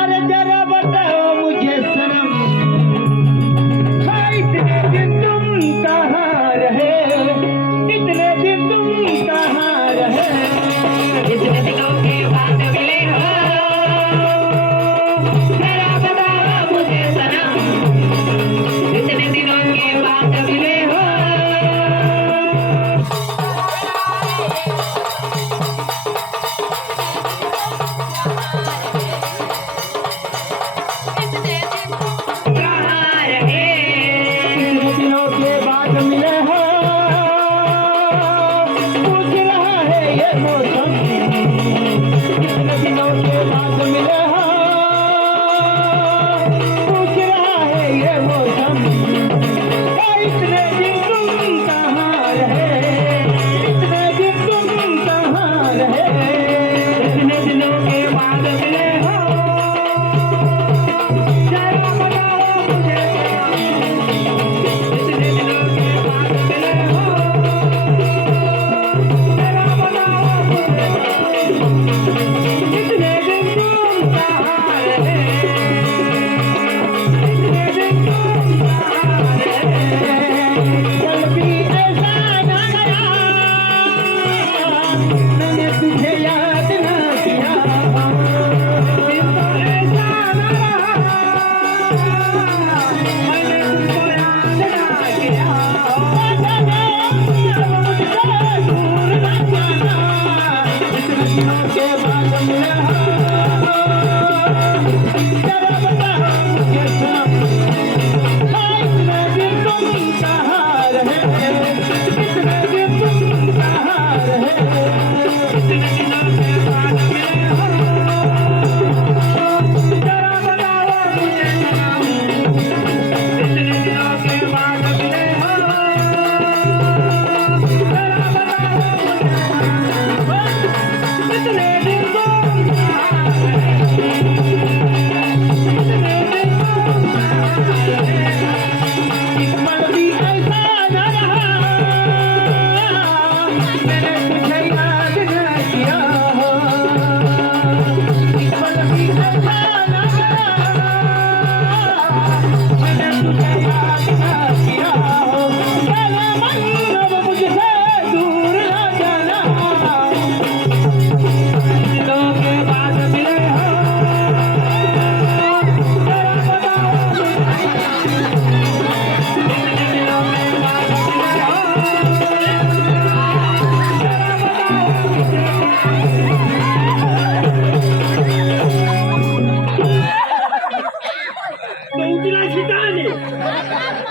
अरे जरा बताओ मुझे सनम, इतने दिन तुम कहाँ रहे, इतने दिन तुम कहाँ रहे, इतने दिनों के बाद मिले हो, जरा बताओ मुझे सनम, इतने दिनों के बाद मिले हो। कहाँ रहे, इतने दिनों के बाद मिले हो, पूछ रहा है ये मौसम, इतने दिनों के बाद मिले हो, पूछ रहा है ये मौसम, इतने दिन तुम कहाँ रहे, इतने दिन तुम कहाँ रहे, इतने दिनों के बाद मिले हो, जरा बताओ मुझे सनम, इतने दिनों के बाद मिले हो, जरा बताओ मुझे सनम, इतने दिन तुम कहाँ रहे, इतने दिन तुम कहाँ रहे। कल भी ऐसा न गया, मैंने तुझे याद न किया, दिन तो ऐसा न रहा, मैंने तुमको याद ना किया। दूर न जाना, इतने दिनों के बाद मिले हो, जरा बताओ मुझे सनम, इतने दिन तुम कहाँ रहे, इतने दिन तुम कहाँ रहे, इतने दिनों के बाद मिले हो, जरा बताओ मुझे सनम, इतने दिनों के बाद मिले हो, जरा बताओ मुझे सनम, इतने दिन तुम कहाँ रहे, इतने दिन तुम कहाँ रहे। कल भी ऐसा न रहा, मैंने तुझे याद न किया, कल भी ऐसा न रहा, मैंने तुझे याद न किया, चले मन अब मुझसे दूर न जाना, दिनों के बाद मिले हो, जरा बताओ मुझे सनम, इतने दिनों के बाद मिले हो, जरा बताओ मुझे सनम। तो उतना सिखा दे।